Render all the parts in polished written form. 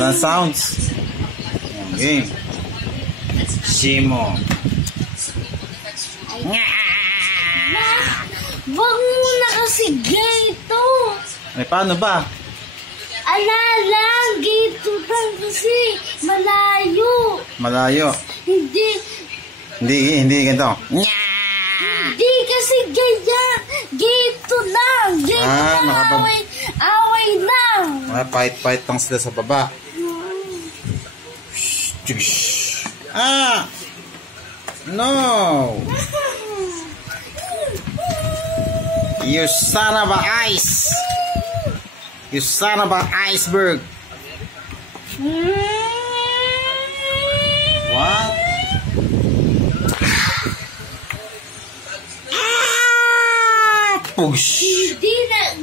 Walang sounds. Okay. Shimo. Wag muna kasi gito. Ay, paano ba? Lang, gito lang kasi malayo. Malayo. Hindi ganito. Hindi kasi gaya. Gito lang. Gito lang. Away lang. Fight lang sila sa baba. No. You son of a ice. You son of an iceberg. What? Push. Hindi na.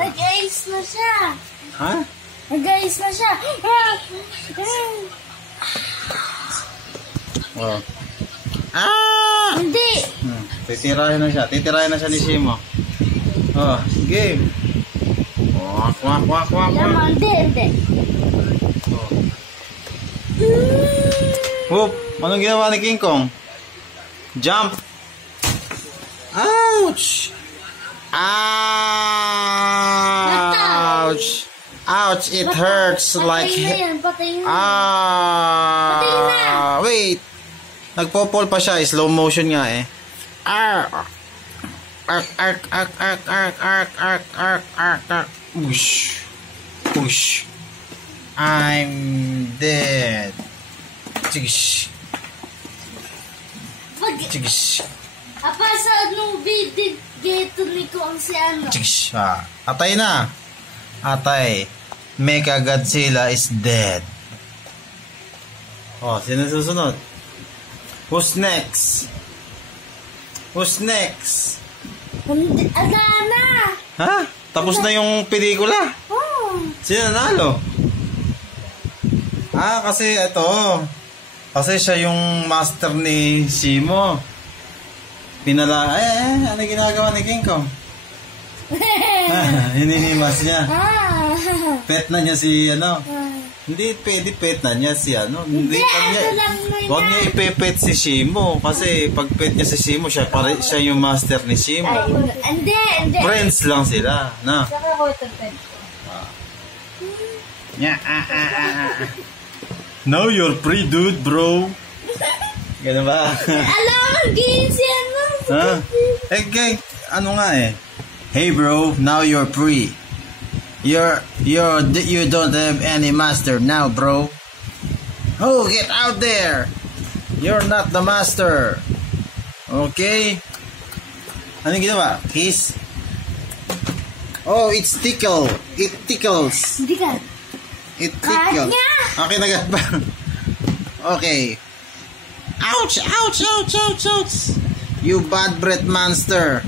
Nag-ice na siya. Ha? Nag-ice na siya. Oh. Hindi. Titirahin na siya ni Shimo. Oh, game. Wak. Hindi. Whoop! Anong ginawa ni King Kong? Jump! Ouch! Ouch! Ouch! It hurts like... Patay na. Wait! Nagpo-fall pa siya. Slow motion nga eh. Ark! Push! I'm dead. Chigish. Apa sa anong bidig gito ni ko ang si ano? Chigish. Atay na. Atay. Mecha Godzilla is dead. Oh, sino susunod? Who's next? Adana! Ha? Tapos na yung pelikula? Oh. Sino nanalo? Kasi ito. Kasi siya yung master ni Shimo. Ano ginagawa ni King Kong? Hininimas niya. Pet na niya si Hindi pwede pet na niya si Huwag niya ipepet si Shimo. Kasi pag pet niya si Shimo, siya yung master ni Shimo. Hindi. Friends lang sila. Na. Saka ko ito pet. Now you're free, dude, bro. Ganun ba? Alam, games yan. Ano nga eh. Hey, bro, now you're free. You don't have any master now, bro. Oh, get out there. You're not the master. Okay? Ano ginawa? Kiss? Oh, it tickles. Hindi ka. It tickles. Okay, nagaba. Okay. Ouch! You bad breath monster.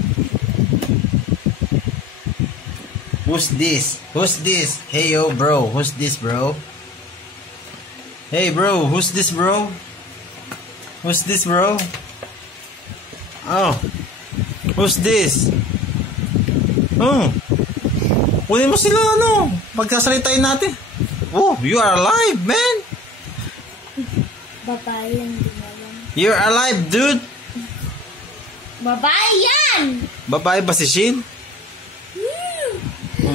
Who's this? Hey, yo, bro. Who's this, bro? Hey, bro. Who's this, bro? Oh. Who's this? Oh. Kunin mo sila, pagkasalitain natin. Oh, you are alive, man. Babae yan, di ba yan? You're alive, dude. Babae yan! Babae ba si Shin?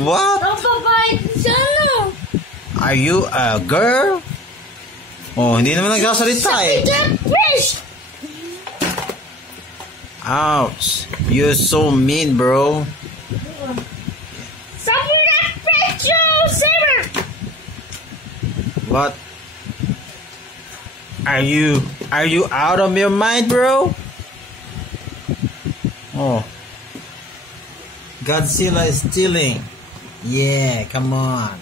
What? Babae siya, Are you a girl? Oh, hindi naman nagsasalita eh. Ouch. You're so mean, bro. What? Are you out of your mind, bro? Oh. Godzilla is stealing. Yeah, come on.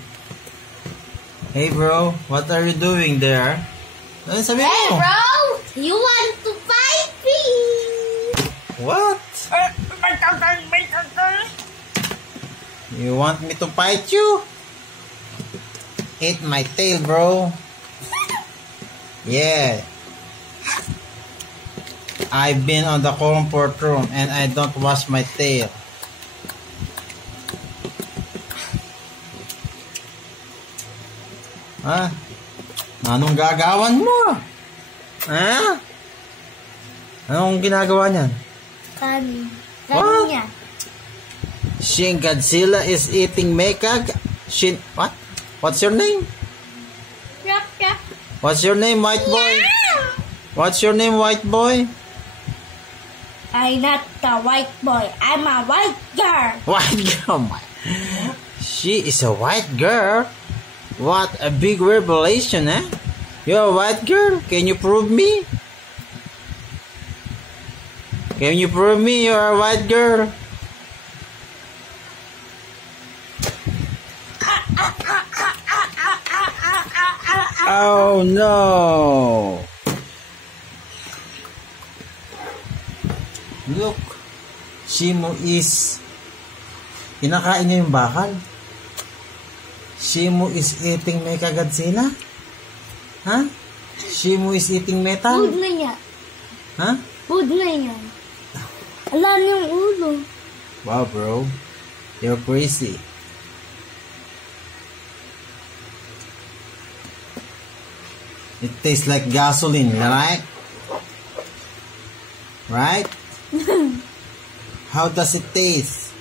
Hey, bro, what are you doing there? Ano sabi mo? Hey, bro! You want to fight me? What? You want me to fight you? Eat my tail, bro. Yeah. I've been on the comfort room and I don't wash my tail. Ha? Anong gagawan mo? Ha? Anong ginagawa niyan? Kanin. What? Kanin niya. Shin Godzilla is eating Mecha. Shin... What? What's your name? Yak, yak. What's your name, white boy? What's your name, white boy? I'm not the white boy. I'm a white girl. White girl. She is a white girl. What a big revelation, eh? You're a white girl. Can you prove me? Can you prove me you're a white girl? Oh no! Look, Shimo is kinakain niya yung bakal. Shimo is eating Mecha Godzilla? Huh? Shimo is eating metal? Food na niya. Huh? Food na niya. Ala na yung ulo. Wow, bro. You're crazy. It tastes like gasoline, right? Right? How does it taste?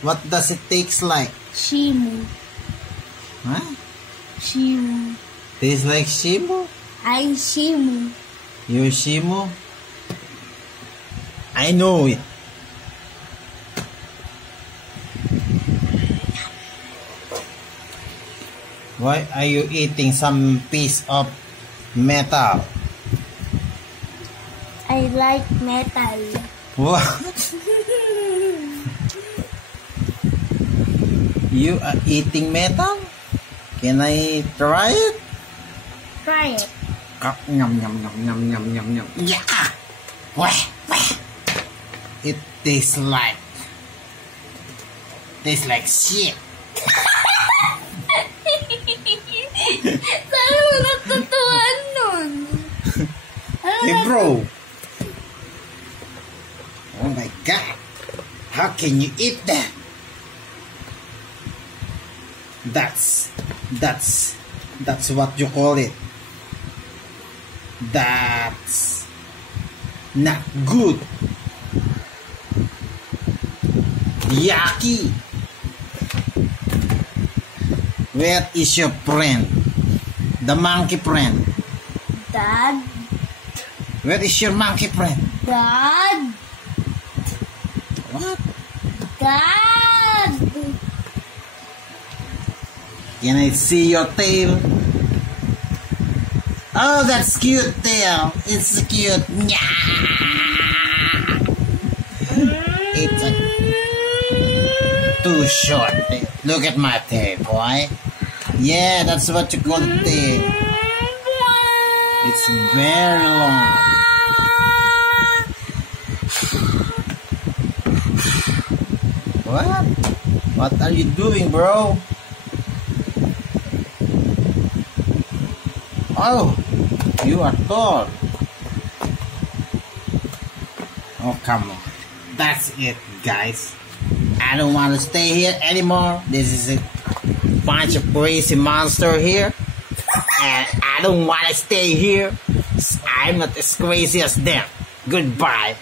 What does it taste like? Shimo. Huh? Shimo. Tastes like Shimo? Ay, Shimo. You're Shimo? I know it. Why are you eating some piece of metal? I like metal. What? You are eating metal? Can I try it? Try it. Yum, yum, yum, yum, yum, yum, yum. Yeah! Wah, wah. It tastes like shit. Saan mo natutuan nun? Hey bro! Oh my god! How can you eat that? That's what you call it. That's not good. Yucky. Where is your friend? The monkey friend. Dad? Where is your monkey friend? Dad? What? Dad? Can I see your tail? Oh, that's cute tail. It's cute. It's too short. Look at my tail, boy. Yeah, that's what you call a tail. It's very long. What? What are you doing, bro? Oh, you are tall. Oh, come on. That's it, guys. I don't want to stay here anymore. This is a bunch of crazy monster here. And I don't want to stay here. I'm not as crazy as them. Goodbye.